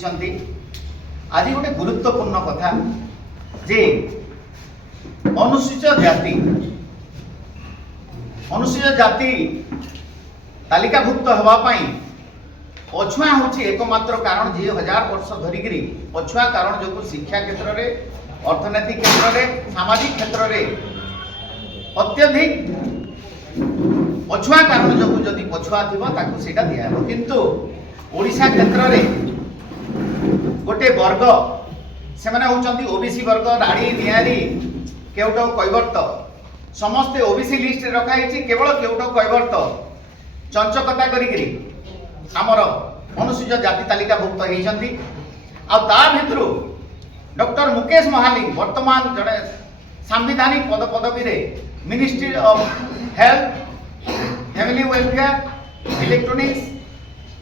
ଆସିଛନ୍ତି। ଆଜି ଗୋଟେ ଗୁରୁତ୍ୱପୂର୍ଣ୍ଣ କଥା ଯେ ଅନୁସୂଚିତ ଜାତି ତାଲିକାଭୁକ୍ତ ହେବା ପାଇଁ ପଛୁଆ ହେଉଛି एकमात्र कारण जी 1000 वर्ष धरिकी पछुआ कारण जो शिक्षा क्षेत्र में अर्थनैतिक क्षेत्र में सामाजिक क्षेत्र में अत्यधिक पछुआ कारण जो जदि पछुआ थी सेटा दिया किंतु ओडिशा क्षेत्र में गोटे वर्ग से माने होचंती ओबीसी वर्ग राड़ी नियारी केउट कैवर्त समस्ते ओबीसी लिस्ट रखाई केवल केउट कैवर्त चंचकता करी आमर अनुसूचित जाति तालिकाभुक्त होती भितर डॉक्टर मुकेश महालिंग वर्तमान जड़े सांविधानिक पदवी रे ministry of health family welfare electronics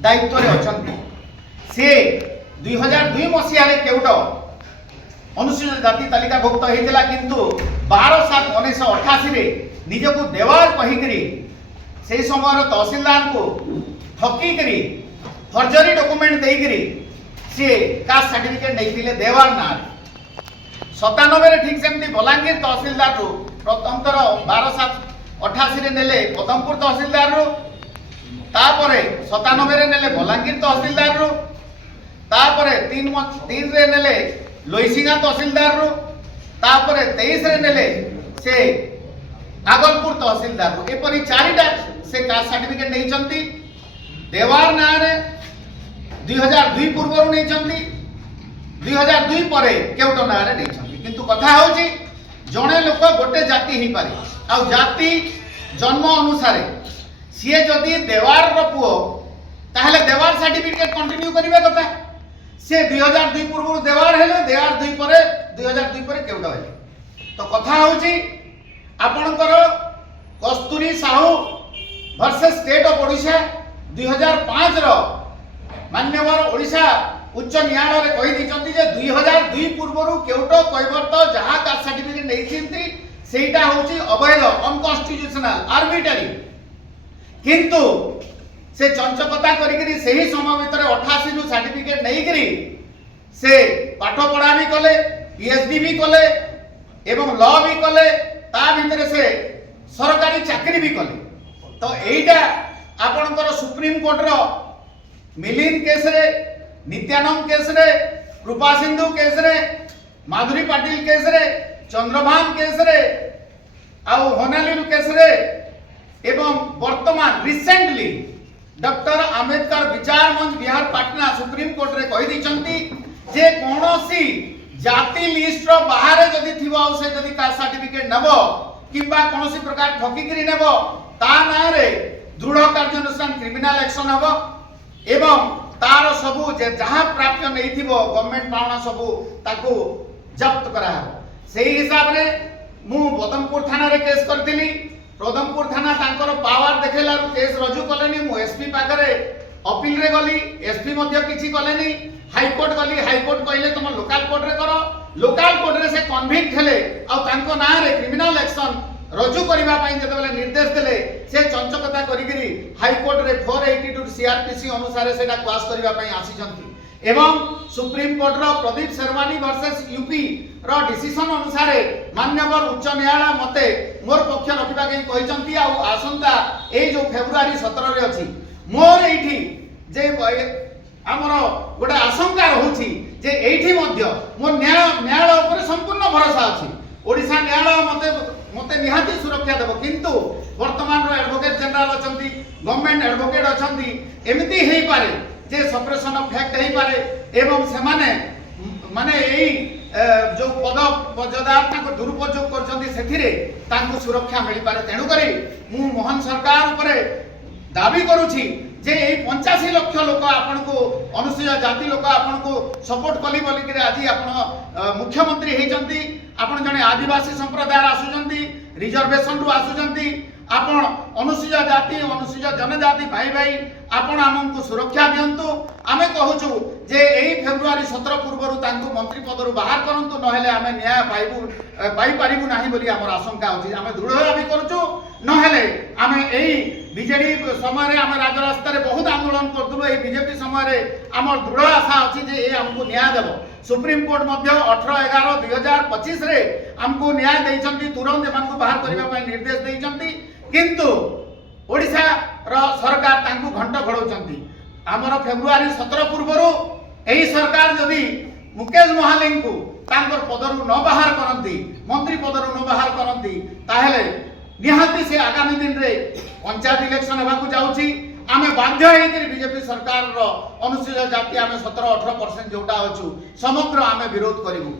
दायित्व रे अछंती। से 2002 मसीह केउट अनुसूचित जाति तालिकाभुक्त होता किंतु 12/7/1988 रे निजको देवार कहीकरी से समय तहसीलदार को ठकी करी फर्जरी डॉक्यूमेंट देकरी सी कास्ट सर्टिफिकेट नहीं देवार ना 97 ठीक सेमती बलांगीर तहसीलदार रु प्रथम थर 12/7/88 रे नेले पदमपुर तहसीलदार रु तापरे 97 रे नेले बलांगीर तहसीलदार रु तापरे 3 रे नेले लोईसिंगा तहसीलदार रु तापरे 23 रे नेले से आगलपुर तहसीलदार रु एपरी 4टा से कास्ट सर्टिफिकेट नहीं चंती देवार ना रे 2002 पूर्व नहीं चंती 2002 परे केउट ना रे नहीं चंती किंतु कथा होची जणे लोक गोटे जाति ही पारे आ जाति जन्म अनुसार सीए जदि देवार रो पुओ ताहले देवार सर्टिफिकेट कंटिन्यू करिवे कथा से 2002 पूर्व देवार हेले देवार 2002 परे केउट हेले तो कथा होची आपणकर Kasturi Sahu versus state of Odisha 2005 रो मान्यवर ओडिशा उच्च न्यायालय रे कहि दिचंती जे 2002 पूर्वरु केउट कैवर्त जहा कास्ट सर्टिफिकेट नै छिंती सेटा होची अवैध अनकॉन्स्टिट्यूशनल आर्बिट्ररी किंतु से चंचकता करिकरी सही समय भीतर 88 रु सर्टिफिकेट नै करी से पाठ पढ़ा भी कले पीएचडी भी कले एवं लॉ भी कले ता भीतर से सरकारी चाकरी भी कले तो एइटा आपणकर सुप्रीम कोर्ट रो मिलिंद केस रे नित्यानंद केस रे कृपा सिंधु केस रे माधुरी पाटिल केस रे चंद्रभान केस रे आउ होनालिन केस रे एवं वर्तमान रिसेंटली डॉक्टर अंबेडकर विचार मंच बिहार पाटना सुप्रीम कोर्ट रे कहि दिचंती जे कोनोसी जाति लिस्ट रो बाहर जदि थिबो आ से जदि कास्ट सर्टिफिकेट नबो किबा कोनोसी प्रकार ठकी करी नेबो ता ना रे दृढ़ कार्यानुष्ठान क्रिमिनाल एक्शन हबो एवं तार सबु जे जहां प्राप्य नहीं थिबो गवर्नमेंट पावना सबु ताकू जब्त करा हबो सेही हिसाब रे मु बदमपुर थाना रे केस करथिली प्रदमपुर थाना तांकर पावर देखेला केस रजू कलेनी मु एसपी पाखरे अपील रे गली एसपी मध्ये किछि कलेनी हाई कोर्ट गली हाई कोर्ट कहले तुम लोकल कोर्ट रे करो लोकल कोर्ट रे से कन्विक्ट हेले आ तांको ना रे क्रिमिनल एक्शन रजू करबा पई जतबेले निर्देश देले से चंचकता करिगिरी हाई कोर्ट रे 482 सीआरपीसी अनुसार सेटा क्लास करबा पई आसी जंती एवं सुप्रीम कोर्ट रो प्रदीप शर्मानी वर्सेस यूपी रो डिसीजन अनुसार माननीय उच्च न्यायालय मते मोर पक्ष रखिबा के कहिसंती आ आसंता ए जो फेब्रुआरी 17 रे अछि मोर एठी जे हमर गोटे आशंका रहउछि जे एठी मध्य मोर न्यायालय ऊपर संपूर्ण भरोसा अछि ओडिशा न्यायालय मते निहाती सुरक्षा देबो किंतु वर्तमान रो एडवोकेट जनरल अछंती गवर्नमेंट एडवोकेट अछंती एमिति हेई पारे जे सप्रेशन ऑफ फैक्ट हेई पारे एवं से माने एई जो पददार ताको दुरुपयोग करछंती सेथिरे ताको सुरक्षा मिली पारे तेनु करी मु मोहन सरकार ऊपर दाबी करूछि जे एई 85 लाख लोक आपन को अनुसूचित जाति लोक आपन को सपोर्ट कली बोली कि आज आपन मुख्यमंत्री हेचंती आपन जने आदिवासी संप्रदाय आसुचंती रिजर्वेशन रु आसुचंती आपण अनुसूचित जाति अनुसूचित जनजाति भाई भाई आपण आमको सुरक्षा दिंतु आमे कहूछु जे एई फेब्रुआरी 17 पूर्व तांको मंत्री पदरु बाहर करंतु नहेले आमे न्याय पाई पारिबु नाही बोली हमर आशंका अछि आमे दृढ़ दाबी करछु नहेले आमे एई बीजेडी समय आमे राजरास्ता रे बहुत आंदोलन करथुलु एई बीजेपी समय हमर दृढ़ आशा अछि जे ए हमको न्याय देबो सुप्रीम कोर्ट मध्य 18/11/2025 रे हमको न्याय देइचंती तुरंत एमानको बाहर करिबा पई निर्देश देइचंती किंतु ओडिशा रो सरकार तांको घंटा घड़ौचंती हमर फेब्रुआरी 17 पूर्वरु एही सरकार जदि मुकेश महालिंग को तांकर पदरु न बाहर करंती मंत्री पदरु न बाहर करंती ताहेले निहाती से आगामी दिन रे पंचायत इलेक्शन हेबाकू जाउची आमे बाध्य होइकरी बीजेपी सरकार रो अनुसूचित जाति आमे 17-18% जोटा अछु समग्र आमे विरोध करिवु।